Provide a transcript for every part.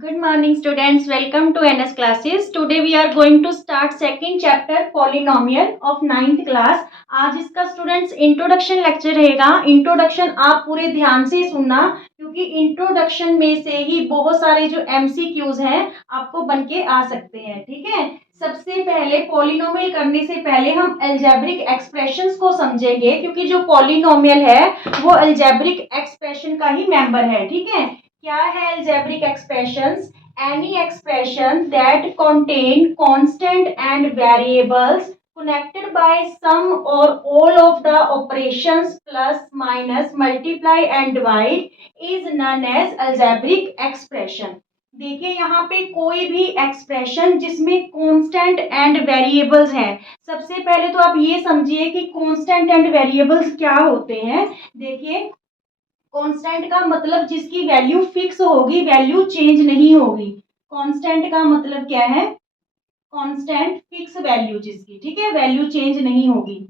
Good morning students, welcome to NS classes. Today we are going to start second chapter polynomial of 9th class. आज इसका students introduction lecture रहेगा. Introduction आप पूरे ध्यान से सुनना क्योंकि इंट्रोडक्शन में से ही बहुत सारे जो MCQs हैं आपको बन के आ सकते हैं. ठीक है, सबसे पहले पॉलिनोमियल करने से पहले हम अलजेब्रिक एक्सप्रेशंस को समझेंगे क्योंकि जो पॉलिनोमियल है वो अलजेब्रिक एक्सप्रेशन का ही मेंबर है. ठीक है, क्या है algebraic expressions? Any expression that contain constant and variables connected by some or all of the operations plus, minus, multiply and divide is known as algebraic expression. देखिए यहाँ पे कोई भी एक्सप्रेशन जिसमें कांस्टेंट एंड वेरिएबल्स हैं. सबसे पहले तो आप ये समझिए कि कांस्टेंट एंड वेरिएबल्स क्या होते हैं. देखिए, कांस्टेंट का मतलब जिसकी वैल्यू फिक्स होगी, वैल्यू चेंज नहीं होगी. कांस्टेंट का मतलब क्या है? कांस्टेंट फिक्स वैल्यू जिसकी, ठीक है, वैल्यू चेंज नहीं होगी.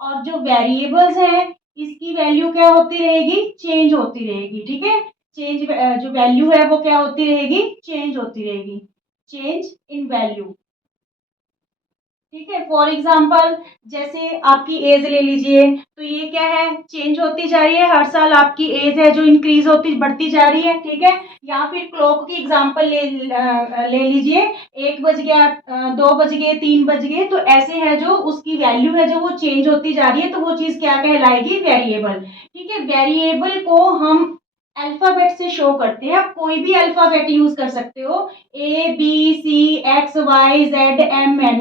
और जो वेरिएबल्स है इसकी वैल्यू क्या होती रहेगी? चेंज होती रहेगी. ठीक है, चेंज जो वैल्यू है वो क्या होती रहेगी? चेंज होती रहेगी. Change in value. ठीक है, फॉर एग्जाम्पल जैसे आपकी एज ले लीजिए तो ये क्या है? चेंज होती जा रही है. हर साल आपकी एज है जो इंक्रीज होती बढ़ती जा रही है. ठीक है, या फिर क्लॉक की एग्जाम्पल ले लीजिए. 1 बज गया, 2 बज गए, 3 बज गए, तो ऐसे है जो उसकी वैल्यू है जो वो चेंज होती जा रही है, तो वो चीज क्या कहलाएगी? वेरिएबल. ठीक है, वेरिएबल को हम अल्फाबेट से शो करते हैं. आप कोई भी अल्फाबेट यूज कर सकते हो. ABCXYZMN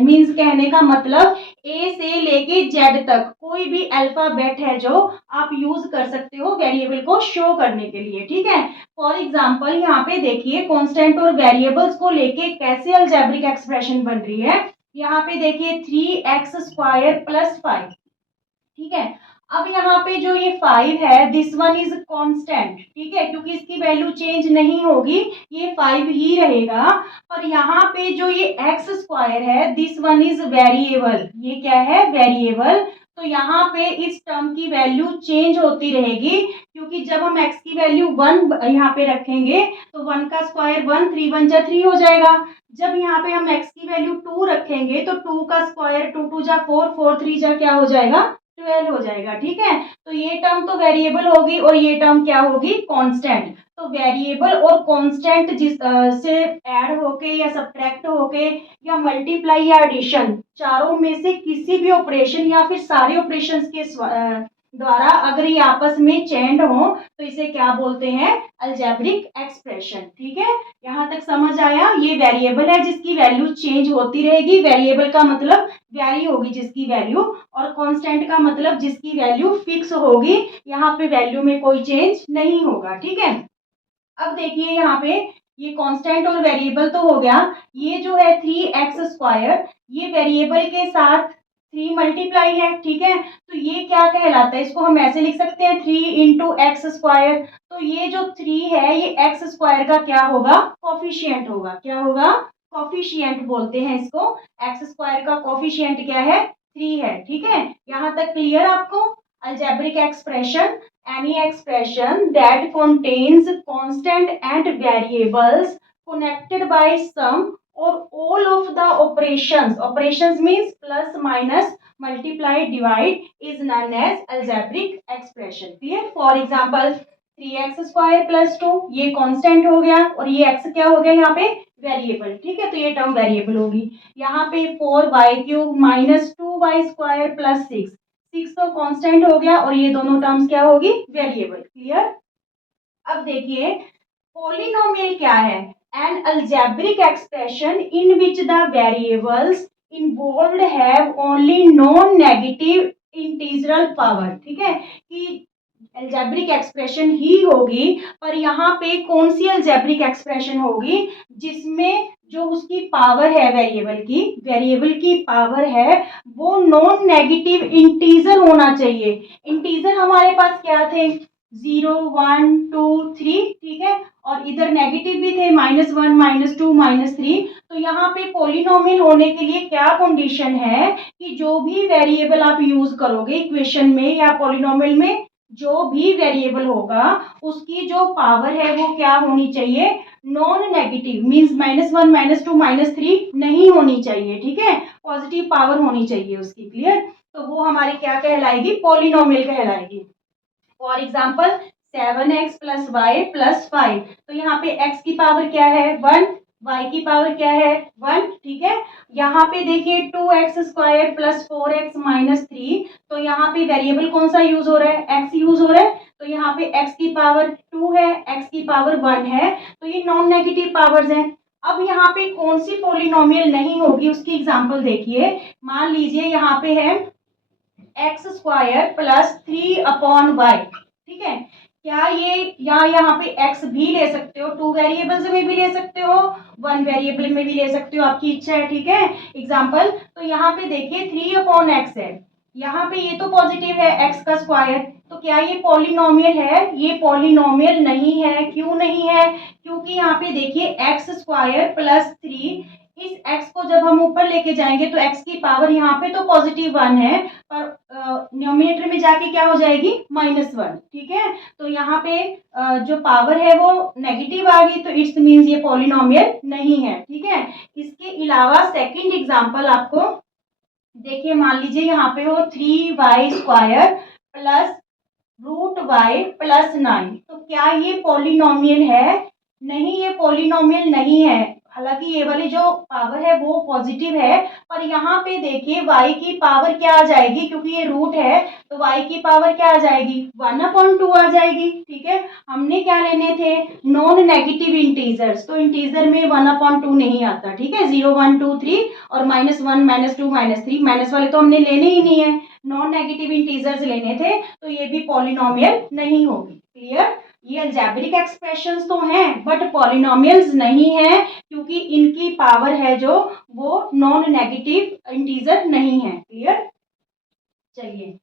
मीन्स कहने का मतलब ए से लेके जेड तक कोई भी अल्फाबेट है जो आप यूज कर सकते हो वेरिएबल को शो करने के लिए. ठीक है, फॉर एग्जाम्पल यहाँ पे देखिए कांस्टेंट और वेरिएबल्स को लेके कैसे अलजेब्रिक एक्सप्रेशन बन रही है. यहाँ पे देखिए 3x² + 5. ठीक है, अब यहाँ पे जो ये 5 है दिस वन इज कांस्टेंट. ठीक है, क्योंकि इसकी वैल्यू चेंज नहीं होगी, ये 5 ही रहेगा. और यहाँ पे जो ये x² है दिस वन इज वेरिएबल. ये क्या है? वेरिएबल. तो यहाँ पे इस टर्म की वैल्यू चेंज होती रहेगी क्योंकि जब हम x की वैल्यू 1 यहाँ पे रखेंगे तो 1 का स्क्वायर 1, 3 1 जा 3 हो जाएगा. जब यहाँ पे हम x की वैल्यू 2 रखेंगे तो 2 का स्क्वायर 2 2 जा 4, 4 3 जा क्या हो जाएगा? 12 हो जाएगा. ठीक है, तो ये टर्म तो वेरिएबल होगी और ये टर्म क्या होगी? कांस्टेंट. तो वेरिएबल और कांस्टेंट जिस से ऐड होके या सब्ट्रैक्ट होके या मल्टीप्लाई या एडिशन, चारों में से किसी भी ऑपरेशन या फिर सारे ऑपरेशंस के द्वारा अगर ये आपस में चेंड हो तो इसे क्या बोलते हैं? Algebraic expression. ठीक है, यहाँ तक समझ आया? ये वेरिएबल है जिसकी वैल्यू चेंज होती रहेगी. वेरिएबल का मतलब वैरी होगी जिसकी वैल्यू, और कांस्टेंट का मतलब जिसकी वैल्यू फिक्स होगी. यहाँ पे वैल्यू में कोई चेंज नहीं होगा. ठीक है, अब देखिए यहाँ पे ये कांस्टेंट और वेरिएबल तो हो गया. ये जो है 3x², ये वेरिएबल के साथ 3 मल्टीप्लाई है. ठीक है, तो ये क्या कहलाता है? इसको हम ऐसे लिख सकते हैं 3 × x². तो ये जो 3 है ये x² का क्या होगा? कोफिशिएंट होगा. क्या होगा? कोफिशिएंट बोलते हैं इसको. x² का कोफिशिएंट क्या है? 3 है. ठीक है, यहाँ तक क्लियर आपको? Algebraic expression, any expression that contains constant and variables connected by some or all of the operations means plus, minus, multiply, divide is known as algebraic expression. clear? For example 3x² + 2 ये constant हो गया और ये x क्या हो गया? यहाँ पे वेरिएबल. ठीक है, तो ये टर्म वेरिएबल होगी. यहाँ पे 4y³ - 2y² + 6, 6 तो कांस्टेंट हो गया और ये दोनों टर्म्स क्या होगी? वेरिएबल. क्लियर? अब देखिए पॉलिनोमियल क्या है? An algebraic expression in which the variables involved have only non negative integral power. ठीक है, कि अलजेब्रिक एक्सप्रेशन ही होगी, पर यहाँ पे कौन सी अलजेब्रिक एक्सप्रेशन होगी? जिसमें जो उसकी पावर है वेरिएबल की पावर है वो नॉन नेगेटिव इंटीजर होना चाहिए. इंटीजर हमारे पास क्या थे? 0 1 2 3. ठीक है, और इधर नेगेटिव भी थे -1 -2 -3. तो यहाँ पे पॉलिनोमियल होने के लिए क्या कंडीशन है कि जो भी वेरिएबल आप यूज करोगे इक्वेशन में या पॉलिनोमियल में जो भी वेरिएबल होगा उसकी जो पावर है वो क्या होनी चाहिए, नॉन नेगेटिव, मींस -1 -2 -3 नहीं होनी चाहिए, ठीक है, पॉजिटिव पावर होनी चाहिए उसकी। क्लियर? तो वो हमारी क्या कहलाएगी, पॉलिनोमियल कहलाएगी। फॉर एग्जाम्पल 7x + y + 5, तो यहाँ पे x की पावर क्या है 1, y की पावर क्या है 1, ठीक है। यहाँ पे देखिए 2x² + 4x - 3, तो यहाँ पे वेरिएबल कौन सा यूज हो रहा है, x यूज हो रहा है, तो यहाँ पे x की पावर 2 है, x की पावर 1 है, तो ये नॉन नेगेटिव पावर्स हैं। अब यहाँ पे कौन सी पॉलिनोमियल नहीं होगी उसकी एग्जांपल देखिए। मान लीजिए यहाँ पे है x² + 3/y, ठीक है। क्या ये, या यहाँ पे x भी ले सकते हो, 2 वेरिएबल्स में भी ले सकते हो, 1 वेरिएबल में भी ले सकते हो, आपकी इच्छा है, ठीक है। एग्जाम्पल, तो यहाँ पे देखिए 3/x है, यहाँ पे ये तो पॉजिटिव है x का स्क्वायर, तो क्या ये पॉलिनोमियल है, ये पॉलिनोमियल नहीं है। क्यों नहीं है, क्योंकि यहाँ पे देखिए x² + 3, इस x को जब हम ऊपर लेके जाएंगे तो x की पावर यहाँ पे तो पॉजिटिव 1 है, पर न्यूमरेटर में जाके क्या हो जाएगी -1, ठीक है। तो यहाँ पे जो पावर है वो नेगेटिव आ गई, तो इट्स मीन्स ये पॉलिनोमियल नहीं है, ठीक है। इसके अलावा सेकंड एग्जांपल आपको देखिए, मान लीजिए यहाँ पे हो 3y² + √y + 9, तो क्या ये पॉलिनोमियल है, नहीं, ये पॉलिनोमियल नहीं है। हालांकि ये वाली जो पावर है वो पॉजिटिव है, पर यहाँ पे देखिए y की पावर क्या आ जाएगी, क्योंकि ये रूट है तो y की पावर क्या आ जाएगी 1/2 आ जाएगी, ठीक है। हमने क्या लेने थे, नॉन नेगेटिव इंटीजर्स, तो इंटीजर में 1/2 नहीं आता, ठीक है, 0 1 2 3 और -1 -2 -3 माइनस वाले तो हमने लेने ही नहीं है, नॉन नेगेटिव इंटीजर्स लेने थे, तो ये भी पॉलिनोमियल नहीं होगी। क्लियर? ये अलजेब्रिक एक्सप्रेशंस तो हैं बट पॉलिनोमियल्स नहीं है, क्योंकि इनकी पावर है जो वो नॉन नेगेटिव इंटीजर नहीं है। क्लियर? चलिए,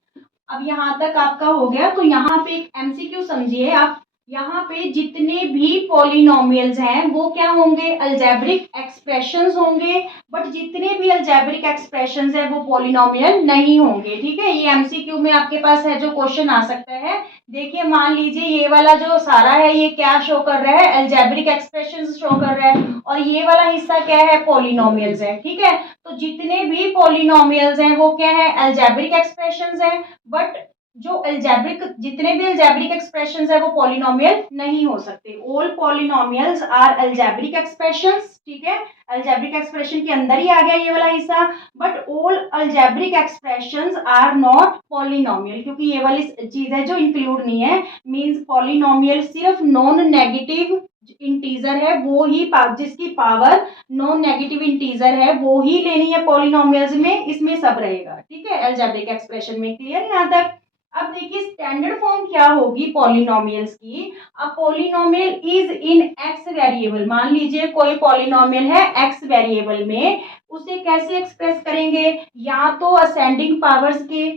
अब यहाँ तक आपका हो गया, तो यहाँ पे एक एमसीक्यू समझिए आप। यहाँ पे जितने भी पॉलिनोमियल्स हैं वो क्या होंगे, अलजेब्रिक एक्सप्रेशंस होंगे, बट जितने भी अलजेब्रिक एक्सप्रेशंस हैं वो पॉलिनोमियल नहीं होंगे, ठीक है। ये एमसीक्यू में आपके पास है जो क्वेश्चन आ सकता है। देखिए, मान लीजिए ये वाला जो सारा है ये क्या शो कर रहा है, अलजेब्रिक एक्सप्रेशंस शो कर रहा है, और ये वाला हिस्सा क्या है, पॉलिनोमियल्स है, ठीक है। तो जितने भी पॉलिनोमियल्स हैं वो क्या है, अलजेब्रिक एक्सप्रेशंस हैं, बट जो अलजेब्रिक, जितने भी अलजेब्रिक एक्सप्रेशंस है वो पॉलिनोमियल नहीं हो सकते। All polynomials are algebraic expressions, ठीक है। अलजेब्रिक एक्सप्रेशन के अंदर ही आ गया ये वाला हिस्सा, but all algebraic expressions are not polynomial, क्योंकि ये वाली चीज है जो इंक्लूड नहीं है। मींस पॉलिनोमियल सिर्फ नॉन नेगेटिव इंटीजर है, वो ही जिसकी पावर नॉन नेगेटिव इंटीजर है वो ही लेनी है पॉलिनोमियल्स में, इसमें सब रहेगा, ठीक है, अलजेब्रिक एक्सप्रेशन में। क्लियर यहाँ तक? अब देखिए स्टैंडर्ड फॉर्म क्या होगी पॉलिनोमियल्स की। अब polynomial is in x variable, मान लीजिए कोई पॉलिनोमियल है एक्स वेरिएबल में, उसे कैसे एक्सप्रेस करेंगे, या तो असेंडिंग पावर्स के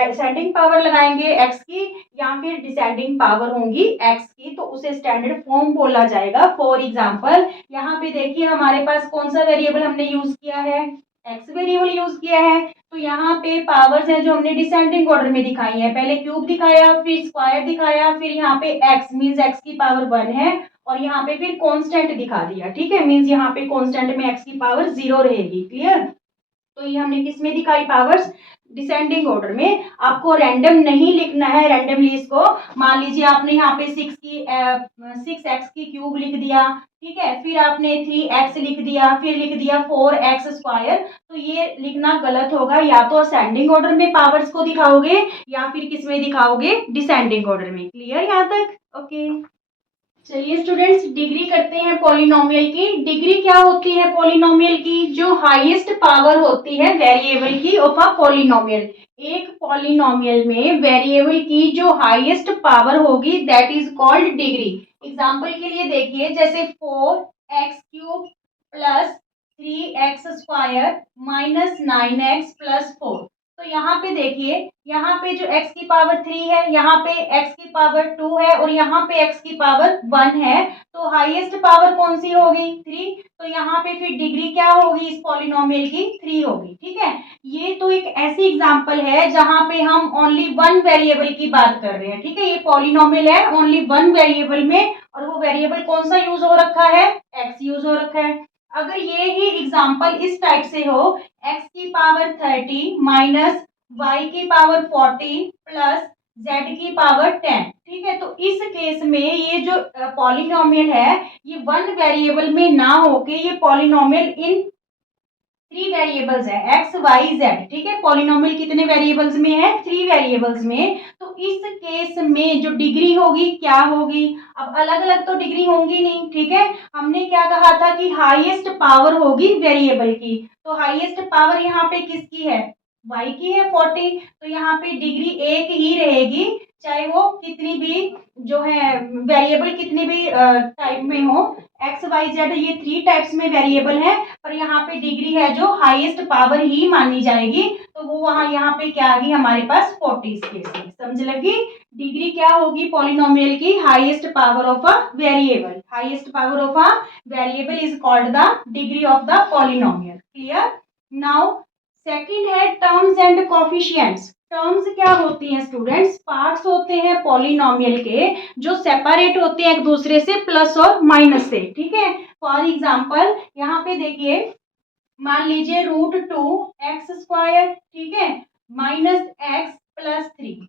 असेंडिंग पावर लगाएंगे एक्स की, या फिर डिसेंडिंग पावर होंगी एक्स की, तो उसे स्टैंडर्ड फॉर्म बोला जाएगा। फॉर एग्जांपल, यहाँ पे देखिए हमारे पास कौन सा वेरिएबल हमने यूज किया है, एक्स वेरिएबल यूज किया है, तो यहाँ पे पावर्स हैं जो हमने डिसेंडिंग ऑर्डर में दिखाई है, पहले क्यूब दिखाया, फिर स्क्वायर दिखाया, फिर यहाँ पे एक्स मीन्स एक्स की पावर 1 है, और यहाँ पे फिर कांस्टेंट दिखा दिया, ठीक है, मीन्स यहाँ पे कांस्टेंट में एक्स की पावर 0 रहेगी। क्लियर? तो ये हमने किस में दिखाई पावर्स, डिसेंडिंग ऑर्डर में। आपको रैंडम नहीं लिखना है, रैंडमली इसको, मान लीजिए आपने यहाँ पे 6x³ लिख दिया, ठीक है, फिर आपने 3x लिख दिया, फिर लिख दिया 4x², तो ये लिखना गलत होगा। या तो असेंडिंग ऑर्डर में पावर्स को दिखाओगे या फिर किस में दिखाओगे, डिसेंडिंग ऑर्डर में। क्लियर यहाँ तक? ओके। चलिए स्टूडेंट्स, डिग्री करते हैं पॉलिनोमियल की। डिग्री क्या होती है पॉलिनोमियल की, जो हाईएस्ट पावर होती है वेरिएबल की ऑफ अ पॉलिनोमियल। एक पॉलिनोमियल में वेरिएबल की जो हाईएस्ट पावर होगी that is called degree. Example के लिए देखिए, जैसे 4x³ + 3x² - 9x + 4, तो यहाँ पे देखिए, यहाँ पे जो x की पावर 3 है, यहाँ पे x की पावर 2 है और यहाँ पे x की पावर 1 है, तो हाईएस्ट पावर कौन सी होगी? 3। तो यहाँ पे फिर डिग्री क्या होगी इस पॉलिनोमियल की? 3 होगी। ठीक है, ये तो एक ऐसी एग्जांपल है जहां पे हम ओनली वन वेरिएबल की बात कर रहे हैं। ठीक है, ये पॉलिनोमियल है ओनली वन वेरिएबल में, और वो वेरिएबल कौन सा यूज हो रखा है? x यूज हो रखा है। अगर ये ही एग्जांपल इस टाइप से हो, x की पावर 30 माइनस y की पावर 40 प्लस z की पावर 10, ठीक है, तो इस केस में ये जो पॉलिनोमियल है, ये वन वेरिएबल में ना होके ये पॉलिनोमियल इन 3 वेरिएबल्स है, x y z। ठीक है, पॉलिनोमियल कितने वेरिएबल्स में है? 3 वेरिएबल्स में। तो इस केस में जो डिग्री होगी क्या होगी? अब अलग अलग तो डिग्री होंगी नहीं। ठीक है, हमने क्या कहा था कि हाईएस्ट पावर होगी वेरिएबल की, तो हाईएस्ट पावर यहाँ पे किसकी है? y की है 40, तो यहाँ पे डिग्री एक ही रहेगी, चाहे वो कितनी भी जो है वेरिएबल कितनी भी टाइप में हो। एक्स वाई जेड ये 3 टाइप्स में वेरिएबल है, पर यहाँ पे डिग्री है जो हाईएस्ट पावर ही मानी जाएगी, तो वो वहां यहाँ पे क्या आ गई हमारे पास? 40 इस केस में। समझ लगी? डिग्री क्या होगी पॉलिनोमियल की? Highest power of a variable. Highest power of a variable is called the degree of the polynomial. Clear? Now second है टर्म्स एंड कोफिशिएंट्स। टर्म्स क्या होती हैं स्टूडेंट्स? पार्ट्स होते हैं पॉलिनोमियल के जो सेपरेट होते हैं एक दूसरे से प्लस और माइनस से। ठीक है, फॉर एग्जांपल यहाँ पे देखिए, मान लीजिए √2x², ठीक है, माइनस x प्लस 3।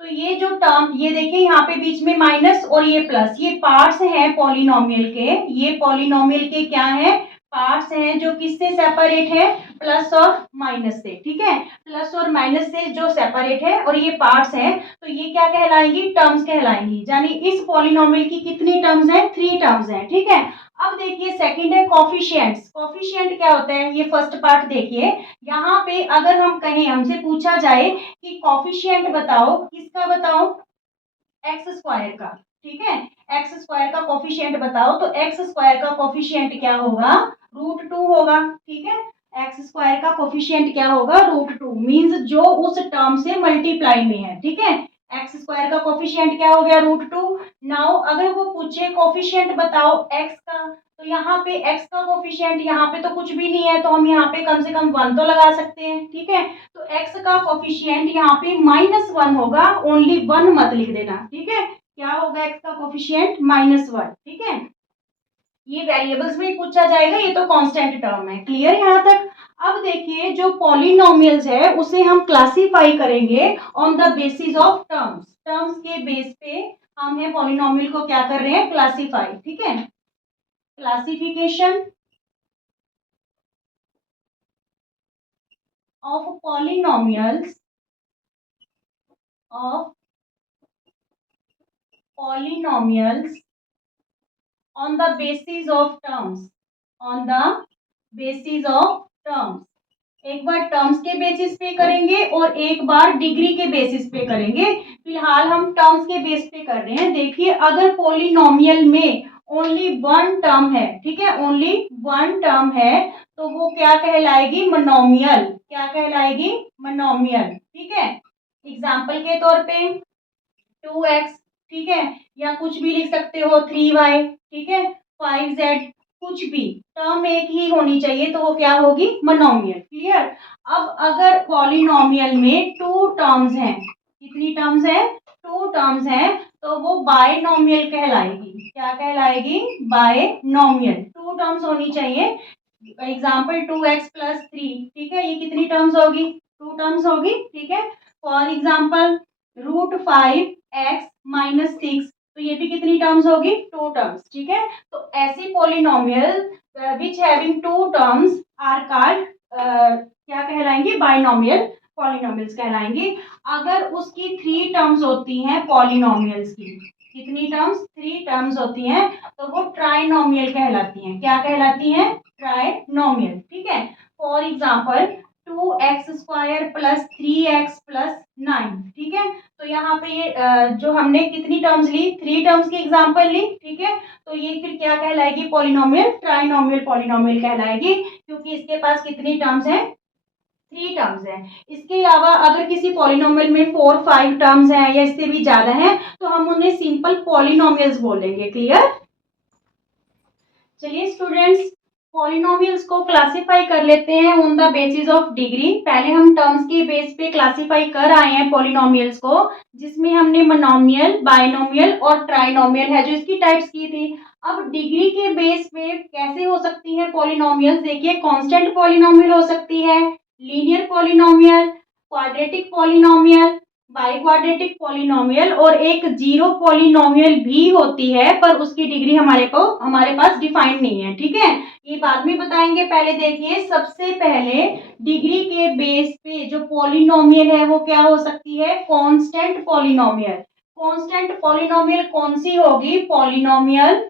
तो ये जो टर्म, ये देखिए यहाँ पे बीच में माइनस और ये प्लस, ये पार्ट्स हैं पॉलिनोमियल के। ये पॉलिनोमियल के क्या है? पार्ट्स हैं जो किससे सेपरेट है? प्लस और माइनस से। ठीक है, प्लस और माइनस से जो सेपरेट है और ये पार्ट्स हैं, तो ये क्या कहलाएंगी? टर्म्स कहलाएंगी। यानी इस पॉलिनोमियल की कितनी टर्म्स हैं? 3 टर्म्स हैं। ठीक है, अब देखिए सेकंड है कोफिशिएंट्स। कोफिशिएंट क्या होता है? ये फर्स्ट पार्ट देखिए, यहाँ पे अगर हम कहें, हमसे पूछा जाए कि कोफिशिएंट बताओ, किसका बताओ? x² का। ठीक है, x² का कोफिशिएंट बताओ, तो x² का कोफिशिएंट क्या होगा? √2 होगा। ठीक है, x² का कोफिशिएंट क्या होगा? √2 मींस जो उस टर्म से मल्टीप्लाई में है। ठीक है, x² का कोफिशिएंट क्या हो गया? √2। नाउ अगर वो पूछे कोफिशिएंट बताओ x का, तो यहाँ पे x का कोफिशिएंट, यहाँ पे तो कुछ भी नहीं है, तो हम यहाँ पे कम से कम 1 तो लगा सकते हैं। ठीक है, तो x का कोफिशिएंट यहाँ पे -1 होगा, ओनली 1 मत लिख देना। ठीक है, क्या होगा x का कोफिशिएंट? -1। ठीक है, ये वेरिएबल्स में पूछा जाएगा, ये तो कांस्टेंट टर्म है। क्लियर यहाँ तक? अब देखिए जो पॉलिनोमियल्स है उसे हम क्लासिफाई करेंगे on the basis of terms. Terms के बेस पे हम है पॉलिनोमियल को क्या कर रहे हैं? क्लासिफाई। ठीक है, classification of polynomials of polynomials on the basis of terms, on the basis of terms। एक बार टर्म्स के बेसिस पे करेंगे और एक बार डिग्री के बेसिस पे करेंगे। फिलहाल हम टर्म्स के बेस पे कर रहे हैं। देखिए अगर पॉलिनोमियल में ओनली वन टर्म है, ठीक है, ओनली वन टर्म है, तो वो क्या कहलाएगी? मोनोमियल। क्या कहलाएगी? मोनोमियल। ठीक है, एग्जाम्पल के तौर पे 2x, ठीक है, या कुछ भी लिख सकते हो 3y, ठीक है, 5z, कुछ भी टर्म एक ही होनी चाहिए, तो वो क्या होगी? मोनोमियल। क्लियर? अब अगर पॉलिनोमियल में 2 टर्म्स हैं, कितनी टर्म्स हैं? 2 टर्म्स हैं, तो वो बायनोमियल कहलाएगी। क्या कहलाएगी? बायनोमियल। 2 टर्म्स होनी चाहिए। एग्जाम्पल 2x प्लस 3, ठीक है, ये कितनी टर्म्स होगी? 2 टर्म्स होगी। ठीक है, फॉर एग्जाम्पल √5x माइनस 6, तो ये भी कितनी टर्म्स होगी? 2 टर्म्स। ठीक है, तो ऐसी polynomial which having 2 terms are called क्या कहलाएंगे? बाइनोमियल पॉलिनोमियल्स कहलाएंगे। अगर उसकी 3 टर्म्स होती हैं पॉलिनोमियल्स की, कितनी टर्म्स? 3 टर्म्स होती हैं, तो वो ट्राइनोमियल कहलाती हैं। क्या कहलाती हैं? ट्राइनोमियल। ठीक है, for example 2x² plus 3x plus 9। ठीक है, तो यहाँ पे ये जो हमने कितनी टर्म्स ली? 3 टर्म्स की एग्जांपल ली। ठीक है, तो ये फिर क्या कहलाएगी? पॉलिनोमियल, ट्राइनोमियल पॉलिनोमियल कहलाएगी, क्योंकि इसके पास कितनी टर्म्स हैं? 3 टर्म्स हैं। इसके अलावा अगर किसी पॉलिनोमियल में 4-5 टर्म्स हैं या इससे भी ज्यादा हैं तो हम उन्हें सिंपल पॉलिनोमियल्स बोलेंगे। क्लियर? चलिए स्टूडेंट्स, पॉलिनोमियल्स को क्लासिफाई कर लेते हैं on the basis of degree. पहले हम टर्म्स के बेस पे क्लासिफाई कर आए हैं पॉलिनोमियल्स को, जिसमें हमने मोनोमियल, बाइनोमियल और ट्राइनोमियल है जो इसकी टाइप्स की थी। अब डिग्री के बेस पे कैसे हो सकती है पॉलिनोमियल्स, देखिए कांस्टेंट पॉलिनोमियल हो सकती है, linear polynomial, quadratic polynomial, by quadratic polynomial और एक जीरो पॉलिनोमियल भी होती है, पर उसकी डिग्री हमारे पास डिफाइंड नहीं है। ठीक है, ये बाद में बताएंगे। पहले देखिए, सबसे पहले डिग्री के बेस पे जो पॉलिनोमियल है वो क्या हो सकती है? Constant polynomial. कांस्टेंट पॉलिनोमियल कौन सी होगी? Polynomial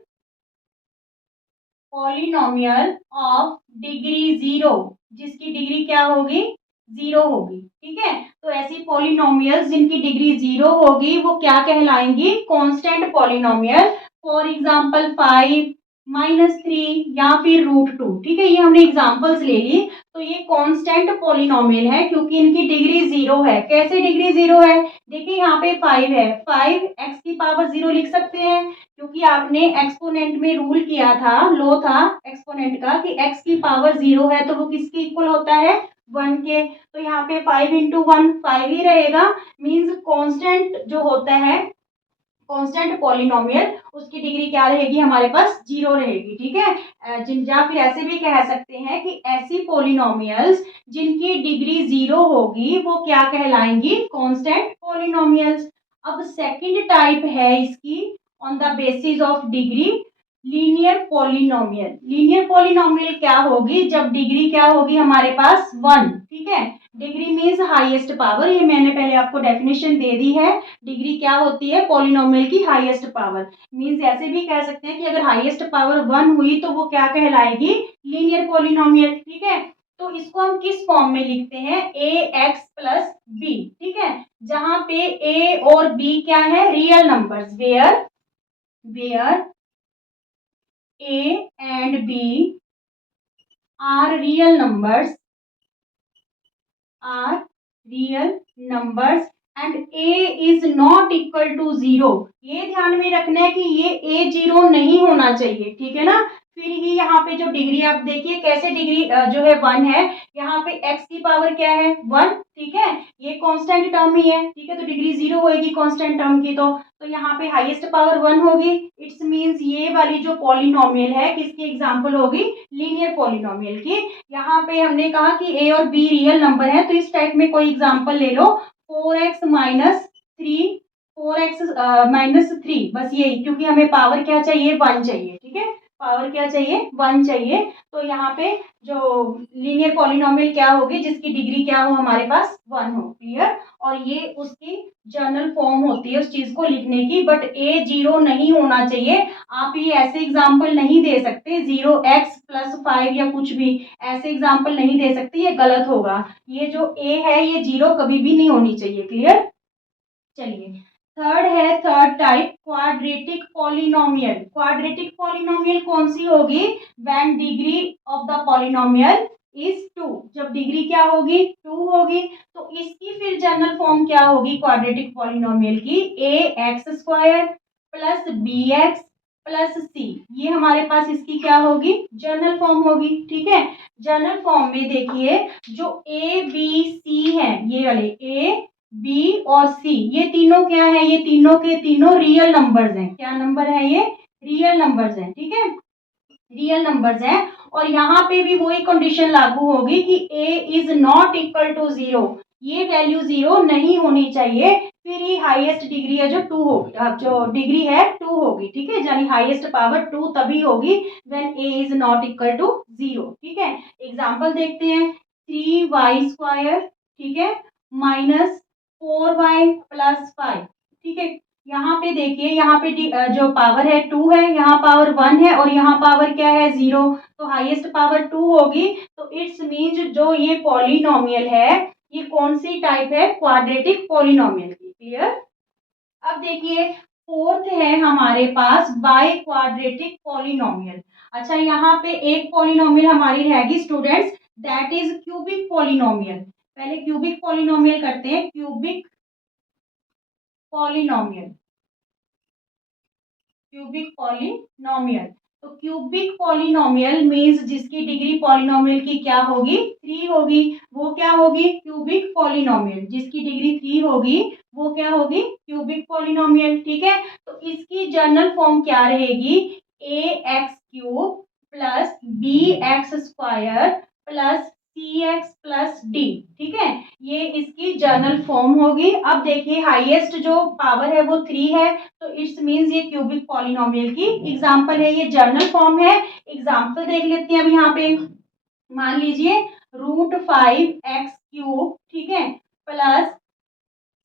polynomial of degree zero, जिसकी डिग्री क्या होगी? जीरो होगी। ठीक है, तो ऐसी पॉलिनोमियल्स जिनकी डिग्री जीरो होगी वो क्या कहलाएंगी? Constant polynomial. फॉर एग्जांपल 5, -3 या फिर √2। ठीक है, ये हमने एग्जांपल्स ले ली। तो ये कांस्टेंट पॉलिनोमियल है क्योंकि इनकी डिग्री जीरो है। कैसे डिग्री जीरो है? देखिए यहाँ पे 5 है, 5 x की पावर 0 लिख सकते हैं क्योंकि आपने एक्सपोनेंट में रूल किया था, लो था एक्सपोनेंट का कि x की पावर 0 है तो वो किसके इक्वल होता है? 1 के। तो यहाँ पे 5 इंटू 1 5 ही रहेगा। मीन्स कांस्टेंट जो होता है, कांस्टेंट पॉलिनोमियल, उसकी डिग्री क्या रहेगी? हमारे पास जीरो रहेगी। ठीक है, या फिर ऐसे भी कह सकते हैं कि ऐसी पॉलिनोमियल्स जिनकी डिग्री जीरो होगी वो क्या कहलाएंगी? Constant polynomials. अब सेकंड टाइप है इसकी on the basis of degree, linear polynomial. Linear polynomial क्या होगी? जब डिग्री क्या होगी हमारे पास? 1। ठीक है, डिग्री मीन्स हाईएस्ट पावर, ये मैंने पहले आपको डेफिनेशन दे दी है। डिग्री क्या होती है? पॉलिनोमियल की हाईएस्ट पावर। मीन्स ऐसे भी कह सकते हैं कि अगर हाईएस्ट पावर 1 हुई तो वो क्या कहलाएगी? Linear polynomial. ठीक है, तो इसको हम किस फॉर्म में लिखते हैं? ax plus b. ठीक है, जहां पे a और b क्या है? Real numbers. Where a and b are real numbers, and a is not equal to 0। ये ध्यान में रखना है कि ये a 0 नहीं होना चाहिए। ठीक है ना, फिर ही यहाँ पे जो डिग्री आप देखिए कैसे डिग्री जो है 1 है। यहाँ पे x की पावर क्या है? 1। ठीक है, ये कांस्टेंट टर्म ही है। ठीक है, तो डिग्री 0 होगी कांस्टेंट टर्म की, तो यहाँ पे हाईएस्ट पावर 1 होगी। इट्स मीन्स ये वाली जो पॉलिनोमियल है किसकी एग्जांपल होगी? लीनियर पॉलिनोमियल की। यहाँ पे हमने कहा कि a और b रियल नंबर है, तो इस टाइप में कोई एग्जांपल ले लो। 4x माइनस 3, 4x माइनस 3, बस यही, क्योंकि हमें पावर क्या चाहिए? 1 चाहिए। ठीक है, पावर क्या चाहिए? 1 चाहिए। तो यहाँ पे जो लीनियर पॉलिनोमियल क्या होगी? जिसकी डिग्री क्या हो? हमारे पास 1 हो। क्लियर? और ये उसकी जनरल फॉर्म होती है उस चीज को लिखने की, बट a 0 नहीं होना चाहिए। आप ये ऐसे एग्जाम्पल नहीं दे सकते 0x प्लस 5 या कुछ भी, ऐसे एग्जाम्पल नहीं दे सकते, ये गलत होगा। ये जो a है ये 0 कभी भी नहीं होनी चाहिए। क्लियर? चलिए, third type quadratic polynomial. Quadratic polynomial कौन सी होगी? When degree of the polynomial is 2। जब डिग्री क्या होगी? 2 होगी। तो इसकी फिर जनरल फॉर्म क्या होगी क्वाड्रेटिक पॉलिनोमियल की? ax² plus bx plus c। ये हमारे पास इसकी क्या होगी? जनरल फॉर्म होगी। ठीक है, जनरल फॉर्म में देखिए जो a b c है, ये वाले a बी और सी, ये तीनों क्या है? ये तीनों के तीनों रियल नंबर्स हैं। क्या नंबर है ये? रियल नंबर्स हैं। ठीक है, रियल नंबर्स हैं। और यहाँ पे भी वही कंडीशन लागू होगी कि a is not equal to 0, ये वैल्यू 0 नहीं होनी चाहिए। फिर ही हाईएस्ट डिग्री है जो 2 होगी, जो डिग्री है 2 होगी। ठीक है, यानी हाईएस्ट पावर 2 तभी होगी when a is not equal to 0। ठीक है, एग्जांपल देखते हैं। 3y², ठीक है, माइनस 4y प्लस 5। ठीक है, यहाँ पे देखिए, यहाँ पे जो पावर है 2 है, यहाँ पावर 1 है और यहाँ पावर क्या है? 0। तो हाईएस्ट पावर 2 होगी। तो इट्स मीन्स जो ये पॉलिनोमियल है ये कौन सी टाइप है? क्वाड्रेटिक पॉलिनोमियल की। क्लियर? अब देखिए, फोर्थ है हमारे पास बाई क्वाड्रेटिक पॉलिनोमियल। अच्छा, यहाँ पे एक पॉलिनोमियल हमारी रहेगी students, that is cubic polynomial. पहले क्यूबिक पॉलिनोमियल करते हैं, क्यूबिक पॉलिनोमियल, क्यूबिक पॉलिनोमियल। तो क्यूबिक पॉलिनोमियल मींस जिसकी डिग्री पॉलिनोमियल की क्या होगी, 3 होगी। वो क्या होगी, क्यूबिक पॉलिनोमियल। जिसकी डिग्री 3 होगी वो क्या होगी, क्यूबिक पॉलिनोमियल। ठीक है, तो इसकी जनरल फॉर्म क्या रहेगी, a x cube plus b x square plus c x plus d. ठीक है, ये इसकी जनरल फॉर्म होगी। अब देखिए हाईएस्ट जो पावर है वो 3 है, तो इट्स मींस ये क्यूबिक पॉलिनोमियल की एग्जांपल है, ये जनरल फॉर्म है। एग्जांपल देख लेते हैं अब यहाँ पे। मान लीजिए √5x³ ठीक है प्लस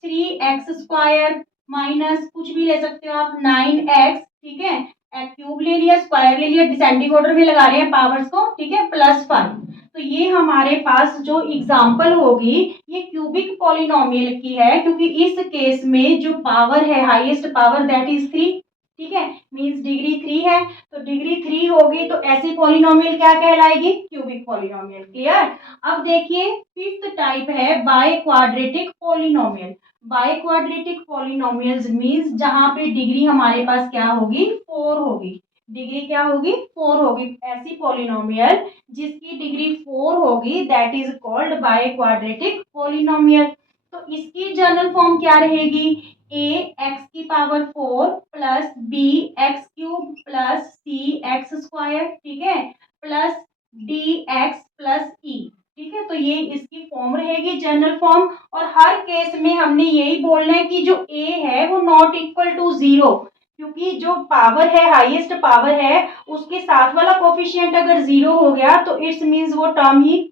3x² माइनस कुछ भी ले सकते हो आप 9x। ठीक है, क्यूब ले लिया, स्क्वायर ले लिया, डिसेंडिंग ऑर्डर में लगा रहे हैं पावर्स को। ठीक है, प्लस 5। तो ये हमारे पास जो एग्जाम्पल होगी ये क्यूबिक पॉलिनोमियल की है, क्योंकि इस केस में जो पावर है हाईएस्ट पावर दैट इज 3। ठीक है, मींस डिग्री 3 है, तो डिग्री 3 होगी तो ऐसी पॉलिनोमियल क्या कहलाएगी, क्यूबिक पॉलिनोमियल। क्लियर। अब देखिए फिफ्थ टाइप है by quadratic polynomial. By quadratic polynomials means जहां पे डिग्री हमारे पास क्या होगी, 4 होगी। डिग्री क्या होगी, 4 होगी। ऐसी पॉलिनोमियल जिसकी डिग्री 4 होगी that is called biquadratic polynomial. तो इसकी जनरल फॉर्म क्या रहेगी, ए एक्स की power 4 plus b x cube plus c x square. ठीक है, plus d x plus e. ठीक है, तो ये इसकी फॉर्म रहेगी जनरल फॉर्म। और हर केस में हमने यही बोलना है कि जो a है वो नॉट इक्वल टू 0, क्योंकि जो पावर है हाईएस्ट पावर है उसके साथ वाला कोफिशिएंट अगर 0 हो गया तो इट्स मींस वो टर्म ही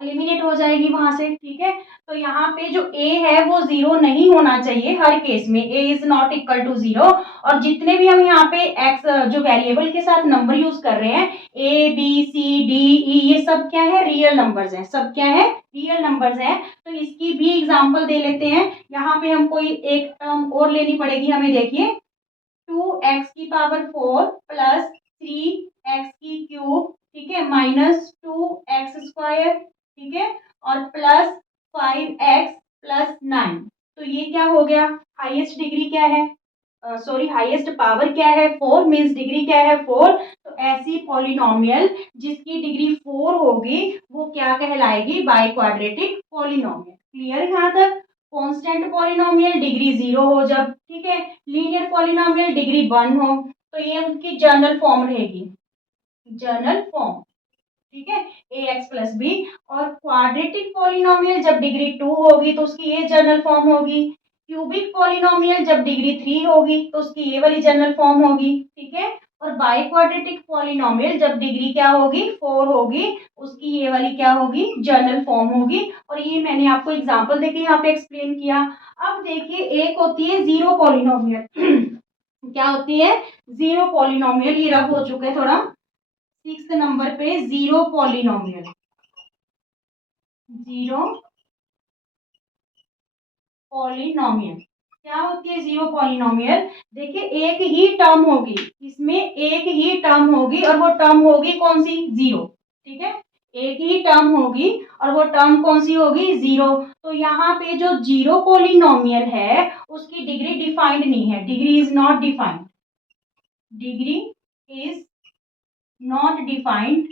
एलिमिनेट हो जाएगी वहां से। ठीक है, तो यहाँ पे जो a है वो 0 नहीं होना चाहिए हर केस में, a is not equal to 0। और जितने भी हम यहाँ पे x जो वेरिएबल के साथ नंबर यूज कर रहे हैं a b c d e, ये सब क्या है, रियल नंबर्स हैं। सब क्या है, रियल नंबर्स हैं। तो इसकी भी एग्जांपल दे लेते हैं। यहाँ पे हम कोई एक टर्म और लेनी पड़ेगी हमें। देखिए 2x⁴ प्लस 3x³। ठीक है, माइनस 2x²। ठीक है, और प्लस 5x प्लस 9। तो ये क्या हो गया, हाईएस्ट डिग्री क्या है, सॉरी हाईएस्ट पावर क्या है, 4 मींस डिग्री क्या है, 4। तो ऐसी पॉलिनोमियल जिसकी डिग्री 4 होगी वो क्या कहलाएगी, बाय क्वाड्रेटिक पॉलिनोमियल। क्लियर यहाँ तक। कांस्टेंट पॉलिनोमियल डिग्री 0 हो जब। ठीक है, लीनियर पॉलिनोमियल डिग्री 1 हो। तो ये उनकी जनरल फॉर्म रहेगी, जनरल फॉर्म। ठीक है, ए एक्स प्लस बी। और क्वाड्रेटिक पॉलिनोमियल जब डिग्री 2 होगी तो उसकी ये जनरल फॉर्म होगी। क्यूबिक पॉलिनोमियल जब डिग्री 3 होगी तो उसकी ये वाली जनरल फॉर्म होगी। ठीक है, और बाय क्वाड्रेटिक पॉलिनोमियल जब डिग्री क्या होगी, 4 होगी, उसकी ये वाली क्या होगी, जनरल फॉर्म होगी। और ये मैंने आपको एग्जांपल देके यहाँ पे एक्सप्लेन किया। अब देखिए एक होती है जीरो पॉलिनोमियल क्या होती है, जीरो पॉलिनोमियल। ये रफ हो चुका है थोड़ा। 6 नंबर पे जीरो पॉलिनोमियल, जीरो पॉलिनोमियल क्या होती है, जीरो पॉलिनोमियल। देखिए एक ही टर्म होगी, इसमें एक ही टर्म होगी और वो टर्म होगी कौन सी, 0। ठीक है, एक ही टर्म होगी और वो टर्म कौन सी होगी, 0। तो यहाँ पे जो जीरो पॉलिनोमियल है उसकी डिग्री डिफाइंड नहीं है, degree is not defined, degree is not defined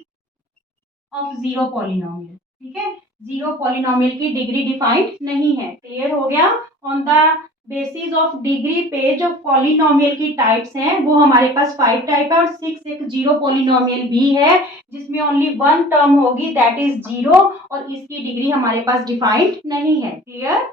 of zero polynomial. ठीक है, जीरो पॉलिनोमियल की डिग्री डिफाइंड नहीं है। क्लियर हो गया। On the basis of degree पे जो पॉलिनोमियल की टाइप्स हैं वो हमारे पास 5 टाइप है, और 6 एक जीरो पॉलिनोमियल भी है जिसमें ओनली 1 टर्म होगी दैट इज 0, और इसकी डिग्री हमारे पास डिफाइंड नहीं है। क्लियर।